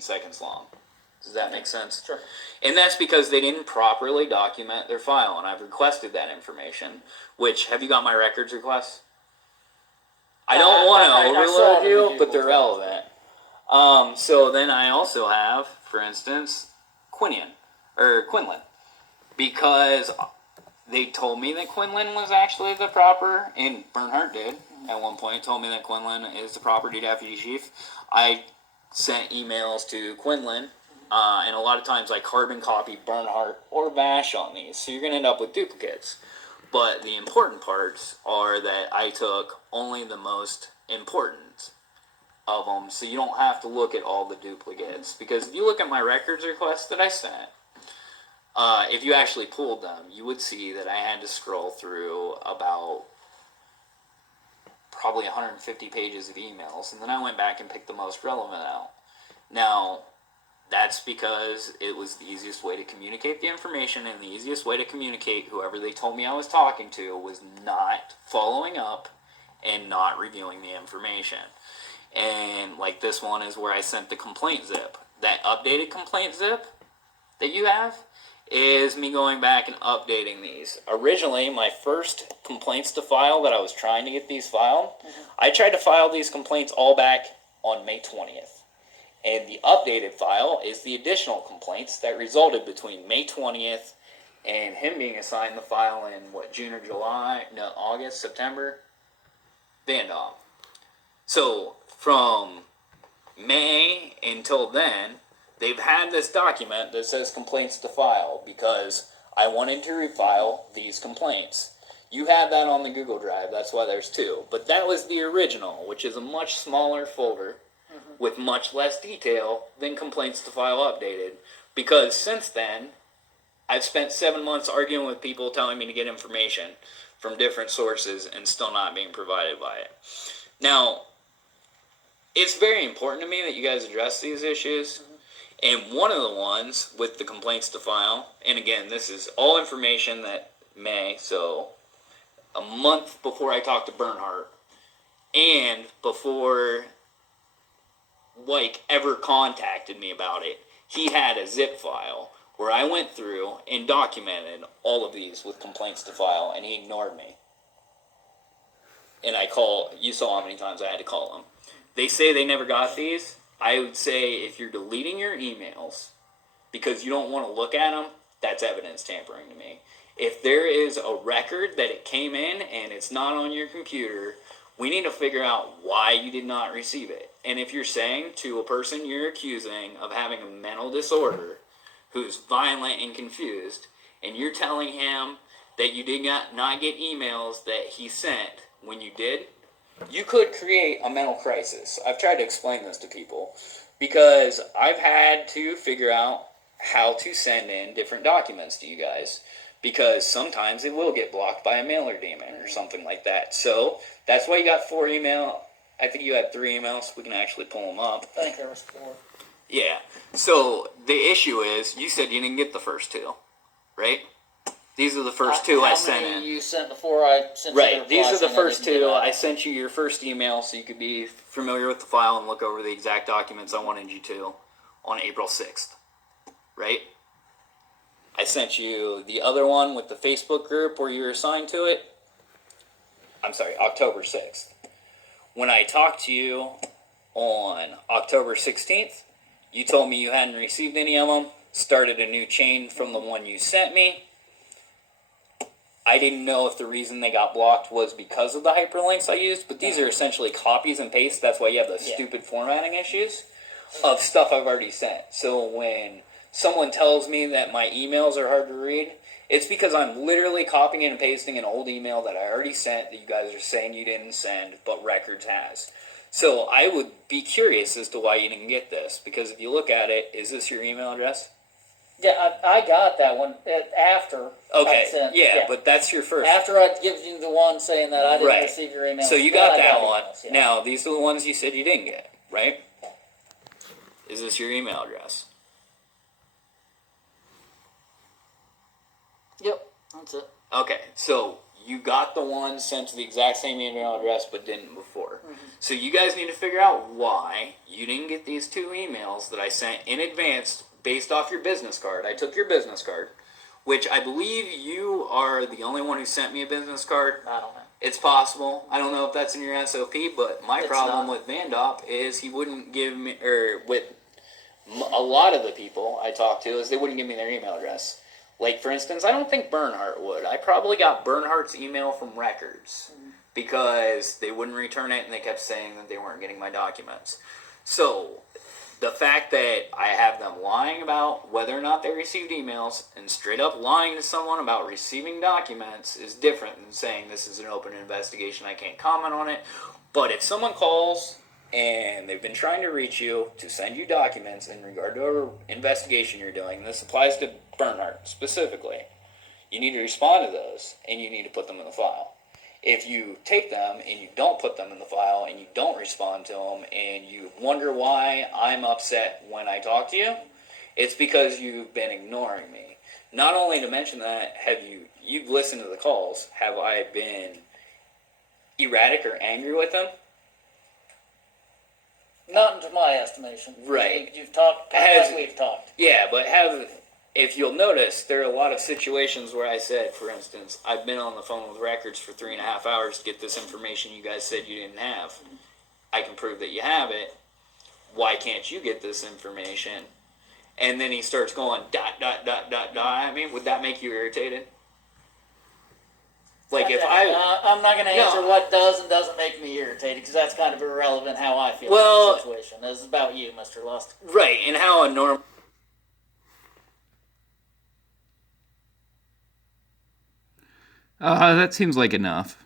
seconds long. Does that make sense? Sure. And that's because they didn't properly document their file, and I've requested that information. Which, have you got my records requests? I don't want to overload you, but they're relevant. So then I also have, for instance, Quinlan. Because they told me that Quinlan was actually the proper, and Bernhardt did at one point, told me that Quinlan is the property deputy chief. I sent emails to Quinlan, and a lot of times I carbon copy Bernhardt or Bash on these, so you're going to end up with duplicates. But the important parts are that I took only the most important of them, so you don't have to look at all the duplicates. Because if you look at my records requests that I sent, if you actually pulled them, you would see that I had to scroll through about probably 150 pages of emails, and then I went back and picked the most relevant out. Now, that's because it was the easiest way to communicate the information, and the easiest way to communicate whoever they told me I was talking to was not following up and not reviewing the information. And like this one is where I sent the complaint zip. That updated complaint zip that you have is me going back and updating these. Originally, my first complaints to file that I was trying to get these filed, I tried to file these complaints all back on May 20th. And the updated file is the additional complaints that resulted between May 20th and him being assigned the file in, June or July? No, August, September? Van Dam. So, from May until then, they've had this document that says complaints to file because I wanted to refile these complaints. You have that on the Google Drive, that's why there's two. But that was the original, which is a much smaller folder with much less detail than complaints to file updated. Because since then, I've spent 7 months arguing with people telling me to get information from different sources and still not being provided by it. Now, it's very important to me that you guys address these issues. And one of the ones with the complaints to file, and again, this is all information that so a month before I talked to Bernhardt, and before ever contacted me about it, he had a zip file where I went through and documented all of these with complaints to file, and he ignored me. And you saw how many times I had to call him. They say they never got these. I would say if you're deleting your emails because you don't want to look at them, that's evidence tampering to me. If there is a record that it came in and it's not on your computer, we need to figure out why you did not receive it. And if you're saying to a person you're accusing of having a mental disorder who's violent and confused, and you're telling him that you did not get emails that he sent when you did, you could create a mental crisis. I've tried to explain this to people because I've had to figure out how to send in different documents to you guys because sometimes it will get blocked by a mailer demon or something like that. So that's why you got 4 emails. I think you had 3 emails. We can actually pull them up. I think there was 4. Yeah. So the issue is you said you didn't get the first 2, right? These are the first 2 I sent in. How many you sent before I sent right. you the These are the first 2. I sent you your first email so you could be familiar with the file and look over the exact documents I wanted you to on April 6th. Right? I sent you the other one with the Facebook group where you were assigned to it. I'm sorry, October 6th. When I talked to you on October 16th, you told me you hadn't received any of them, started a new chain from the one you sent me. I didn't know if the reason they got blocked was because of the hyperlinks I used, but these are essentially copies and pastes. That's why you have those stupid formatting issues of stuff I've already sent. So when someone tells me that my emails are hard to read, it's because I'm literally copying and pasting an old email that I already sent that you guys are saying you didn't send, but Records has. So I would be curious as to why you didn't get this, because if you look at it, is this your email address? Yeah, I got that one after. Okay, I sent, but that's your first. After I give you the one saying that I didn't receive your email. So you got that one. Emails, Now, these are the ones you said you didn't get, right? Is this your email address? Yep, that's it. Okay, so you got the one sent to the exact same email address but didn't before. So you guys need to figure out why you didn't get these 2 emails that I sent in advance based off your business card. I took your business card, which I believe you are the only one who sent me a business card. I don't know. It's possible. I don't know if that's in your SOP, but my It's problem not. with Vandop is he wouldn't give me, or with a lot of the people I talked to, is they wouldn't give me their email address. Like, for instance, I don't think Bernhardt would. I probably got Bernhardt's email from records because they wouldn't return it and they kept saying that they weren't getting my documents. So, the fact that I have them lying about whether or not they received emails and straight up lying to someone about receiving documents is different than saying this is an open investigation, I can't comment on it. But if someone calls and they've been trying to reach you to send you documents in regard to an investigation you're doing, and this applies to Bernhardt specifically, you need to respond to those and you need to put them in the file. If you take them and you don't put them in the file and you don't respond to them and you wonder why I'm upset when I talk to you, it's because you've been ignoring me. Not only to mention that, you've listened to the calls, have I been erratic or angry with them? Not into my estimation. Right. You've talked as we've talked. Yeah, but if you'll notice, there are a lot of situations where I said, for instance, I've been on the phone with records for 3.5 hours to get this information you guys said you didn't have. I can prove that you have it. Why can't you get this information? And then he starts going, ... I mean, would that make you irritated? Like, if I'm not going to answer what does and doesn't make me irritated, because that's kind of irrelevant how I feel Well, about the situation. This is about you, Mr. Lust. Right, and how a normal... That seems like enough.